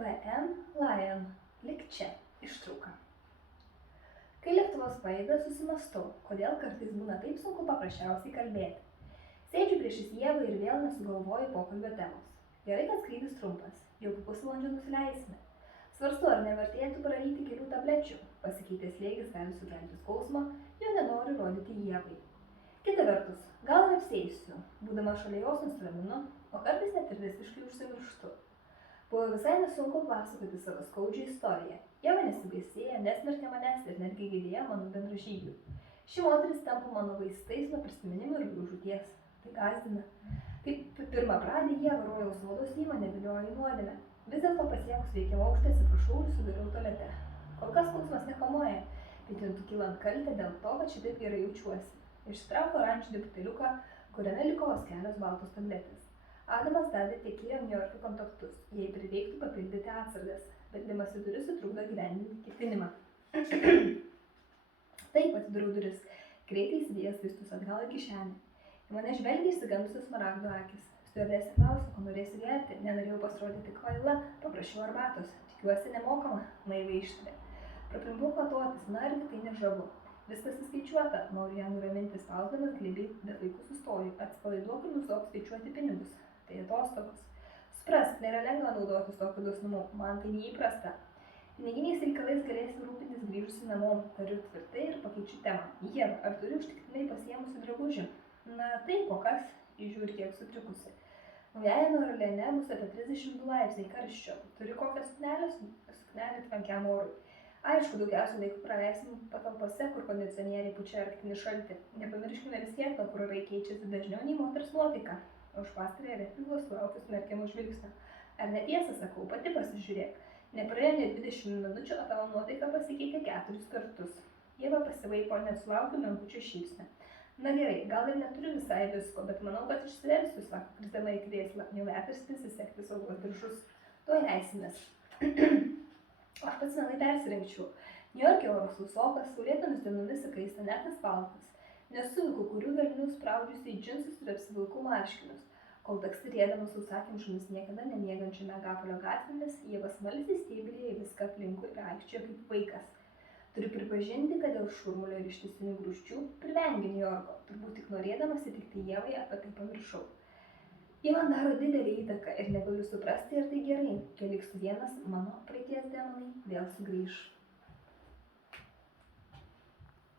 EPM Lion. Lik čia ištrauka. Kai lėktuvas pajuda, susimąstau, kodėl kartais būna taip sunku paprasčiausiai kalbėti. Sėdžiu priešais Ievą ir vėl nesugalvoju pokalbio temos. Gerai, kad skrydis trumpas, jau po pusvalandžio nusileisime. Svarstu, ar nevertėtų praryti kelių tablečių. Pasikeitęs slėgis gali sukelti skausmą, jo nenoriu rodyti Ievai. Kita vertus, gal ir apsėsiu, būdama šalia jos nusiraminu, o kartais net ir visiškai užsimirštu. Buvo visai nesunku pasakoti savo skaudžią istoriją. Ieva nesibaisėjo, nesmerkė manęs ir netgi gailėjo mano bendražygių. Ši moteris tampa mano vaistais nuo prisiminimų ir žūties. Tai gąsdina. Kaip pirmą pradį Ieva rojaus sodos įmonę viliojo į nuodėmę. Vis dėlto pasiekus reikiamą aukštą atsiprašau ir sudariau tualete. Kol kas skausmas nekamuoja, bet jau kylant kaltę dėl to, kad šitaip gerai jaučiuosi. Išsitraukiau oranžinį buteliuką, kuriame liko vos kelios baltos tabletės. Adamas davė tiekėjo Niujorko kontaktus, jei prireiktų papildyti atsargas, bet limas į duris sutrukdo gyvendinti ketinimą. Taip, atidariau duris, greitai įsidėjęs vaistus atgal į kišenę. Į mane žvelgia išsigandusios smaragdo akis. Stiuardesė klausė, ko norėsiu gerti, nenorėjau pasirodyti kvaila, paprašiau arbatos, tikiuosi nemokama, naiviai ištarė. Praplimpau kvatotis, na argi tai nežavu. Viskas įskaičiuota, noriu ją nuraminti spausdamas glėbiai, bet laiku sustoju, atsipalaiduok ir nustok skaičiuoti pinigus. Tai atostogos. Suprask, nėra lengva naudotis tokiu dosnumu, man tai neįprasta. Piniginiais reikalais galėsiu rūpintis grįžusi namo, tariu tvirtai ir pakeičiu temą. Ieva, ar turi užtikrinai pasiėmusi drabužių? Na taip, o kas? Įžiūri kiek sutrikusi. Naujajame Orleane bus apie 32 laipsniai karščio. Turi kokią suknelę? Suknelė tvankiam orui. Aišku, daugiausiai laiko praleisim patalpose, kur kondicionieriai pučia arktinį šaltį. Nepamirškime vis tiek, kur orai keičiasi dažniau nei moters nuotaika. O už pastarąją repliką sulaukiu smerkiamų žvilgsnio. Ar netiesą sakau, pati pasižiūrėk. Nepraėjo net 20 minučių, o tavo nuotaika pasikeitė 4 kartus. Ieva pasivaipo, net sulaukiu menkučio šypsnio. Na gerai, gal ir neturiu visai visko, bet manau, kad išsiversiu, sako, krisdama į krėslą, jau metas prisisegti saugos diržus. Tuoj leisimės. Aš pats mielai persirengčiau. Niujorke oras sausokas, saulėtomis dienomis įkaista net asfaltas. Nesuviku, kurių velnių spraudžiusi į džinsus ir apsivilku marškinius. Kol taksirėdamas sausakimšomis niekada nemiegančio megapolio gatvėmis, Ieva smalsiai stebėjo viską aplinkui ir aikčiojo kaip vaikas. Turiu pripažinti, kad dėl šurmulio ir ištisinių grūsčių privengiu Niujorko, turbūt tik norėdamas įtikti Ievai apie tai pamiršau. Ji man daro didelį įtaką ir negaliu suprasti, ar tai gerai, kai liksiu vienas, mano praeities demonai vėl sugrįš.